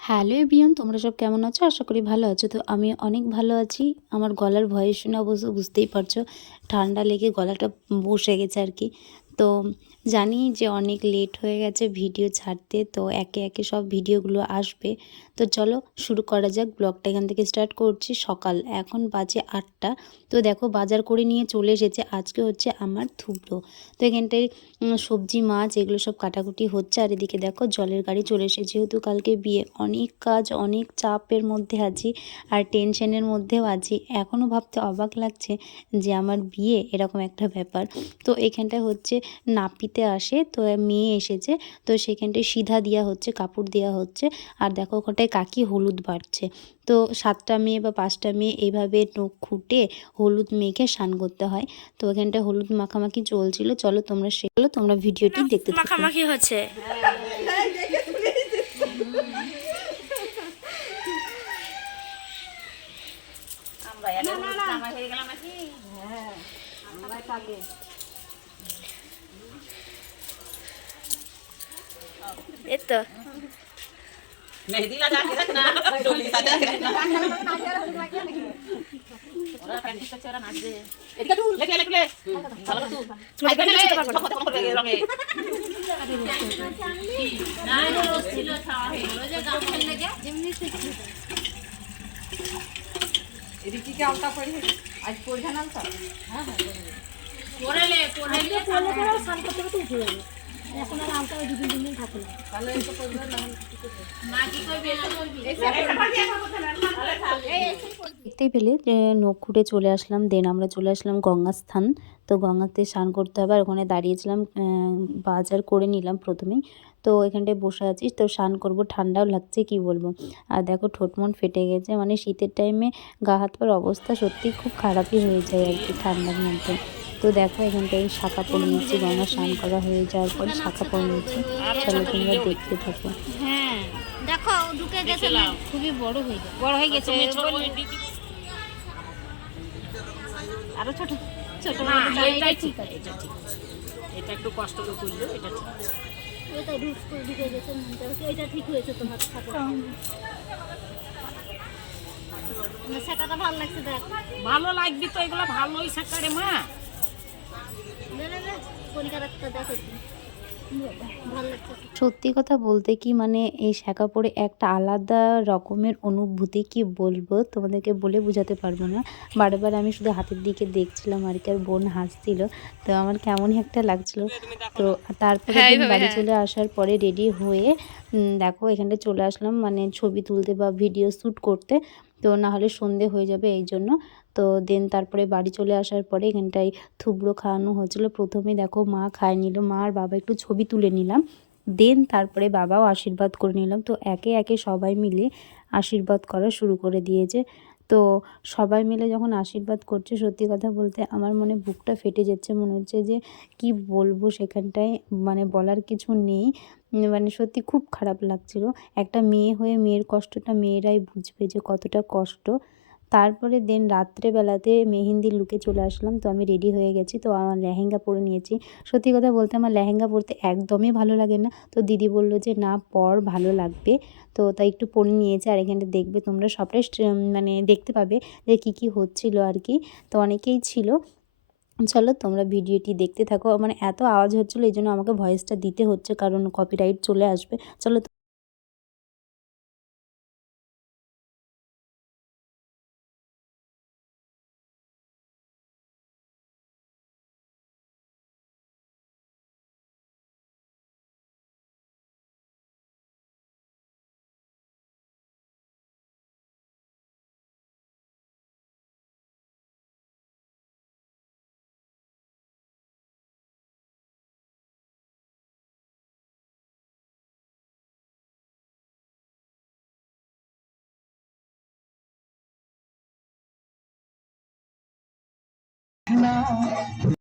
Hello everyone, তোমরা সব কেমন আছো? আশা করি ভালো আছো। তো আমি অনেক ভালো আছি। আমার গলার ভয়েস শুনে অবশ্য বুঝতেই পারছো ঠান্ডা লেগে গলাটা বসে গেছে আর কি। তো জানি যে অনেক লেট হয়ে গেছে ভিডিও ছাড়তে, তো একে একে সব ভিডিওগুলো আসবে। তো চলো শুরু করা যাক। ব্লগটা এখান থেকে স্টার্ট করছি। সকাল এখন বাজে 8টা। তো দেখো বাজার করে নিয়ে চলে এসেছে। আজকে হচ্ছে আমার থুবড়ো। তো এখানটায় সবজি মাছ এগুলো সব কাটাকুটি হচ্ছে। আর এদিকে দেখো জলের গাড়ি চলে এসেছে। যেহেতু কালকে বিয়ে, অনেক কাজ, অনেক চাপের মধ্যে আছি আর টেনশনের মধ্যেও আছি। এখনও ভাবতে অবাক লাগছে যে আমার বিয়ে এরকম একটা ব্যাপার। তো এখানটায় হচ্ছে নাপিতে আসে, তো মেয়ে এসেছে, তো সেখানটায় সিধা দেওয়া হচ্ছে, কাপড় দেওয়া হচ্ছে। আর দেখো ওখানটায় কাকি হলুদ বাড়ছে। তো 7টা মেয়ে বা 5টা মেয়ে এইভাবে নখ খুঁটে হলুদ মেখে স্নান করতে হয়। তো এখানটায় হলুদ মাখামাখি চলছিল। চলো তোমরা ভিডিওটি দেখতে থাকো। মাখামাখি হচ্ছে। এই তো मेहंदी लगा के रखना, डोली सजा के रखना। ওরা প্যান্টি করছে, ওরা নাচবে। এদিকে তুই লেকে লেকে ভালো করে তুই আইবে না কত করে রঙে না রোজ ছিল খাওয়া হয়ে গেল যে গাম খেললে গে যেমনি শিখছি এদিকে কি আলতা পড়ি আজ পড়বে না আলতা। হ্যাঁ পড়লে সান করতে করতে উঠে যাবে। এখন আর আলতা ওই দুদিন দিন থাকে না, তাহলে তো পড়বে না। মা কি করবে না বলবি দেখতেই পেলে যে নখ খুঁটে চলে আসলাম। দেন আমরা চলে আসলাম গঙ্গাস্থান। তো গঙ্গাতে স্নান করতে হবে আর ওখানে দাঁড়িয়েছিলাম। বাজার করে নিলাম প্রথমেই। তো এখানটায় বসে আছি, তো স্নান করবো, ঠান্ডাও লাগছে কি বলবো। আর দেখো ঠোঁট মন ফেটে গেছে, মানে শীতের টাইমে গা হাত পার অবস্থা সত্যি খুব খারাপই হয়ে যায় আর কি ঠান্ডার মধ্যে। তো দেখো এখানটায় শাঁখা পরে নিচ্ছি, গঙ্গা স্নান করা হয়ে যাওয়ার পরে শাঁখা পরে নিচ্ছি। চলো তোমরা দেখতে থাকো। হ্যাঁ দেখো ঢুকে গেছে, খুবই বড় হয়ে গেছে আরো ছোট ছোট এটাই ঠিক আছে, এটা ঠিক আছে। এটা একটু কষ্ট করে তুললে এটা ঠিক আছে। এটা ঢুকে গেছে, এটা ঠিক হয়েছে তোমার সাথে। সেটাটা ভালো লাগছে, দেখ ভালো লাগবে তো, এগুলো ভালোই সাকারে মা। পরিষ্কার একটা দেখো ভালো লাগছে। সত্যি কথা বলতে কি, মানে এই শাঁখা পরে একটা আলাদা রকমের অনুভূতি, কি বলবো তোমাদেরকে বলে বোঝাতে পারবো না। বারবার আমি শুধু হাতের দিকে দেখছিলাম আর কি, আর বোন হাসছিল। তো আমার কেমনই একটা লাগছিল। তো তারপরে দিন বাড়ি চলে আসার পরে রেডি হয়ে দেখো এখানটা চলে আসলাম, মানে ছবি তুলতে বা ভিডিও শ্যুট করতে। তো না হলে সন্ধে হয়ে যাবে এই জন্য। তো দেন তারপরে বাড়ি চলে আসার পরে এখানটায় থুবড়ো খাওয়ানো হচ্ছিল। প্রথমে দেখো মা খায় নিল, মা আর বাবা একটু ছবি তুলে নিলাম। দেন তারপরে বাবাও আশীর্বাদ করে নিলাম। তো একে একে সবাই মিলে আশীর্বাদ করা শুরু করে দিয়েছে। তো সবাই মিলে যখন আশীর্বাদ করছে, সত্যি কথা বলতে আমার মনে বুকটা ফেটে যাচ্ছে। মনে হচ্ছে যে কি বলবো সেখানটায়, মানে বলার কিছু নেই। মানে সত্যি খুব খারাপ লাগছিল। একটা মেয়ে হয়ে মেয়ের কষ্টটা মেয়েরাই বুঝবে যে কতটা কষ্ট। তারপরে দেন রাত্রেবেলাতে মেহেন্দির লুকে চলে আসলাম। তো আমি রেডি হয়ে গেছি, তো আমার লেহেঙ্গা পরে নিয়েছি। সত্যি কথা বলতে আমার লেহেঙ্গা পরতে একদমই ভালো লাগে না। তো দিদি বলল যে না পর, ভালো লাগবে। তো তাই একটু পরে নিয়েছি। আর এখানটা দেখবে তোমরা সবটাই মানে দেখতে পাবে যে কী কী হচ্ছিলো আর কি। তো অনেকেই ছিল। চলো তোমরা ভিডিওটি দেখতে থাকো। মানে এত আওয়াজ হচ্ছিলো এই জন্য আমাকে ভয়েসটা দিতে হচ্ছে, কারণ কপিরাইট চলে আসবে। চলো।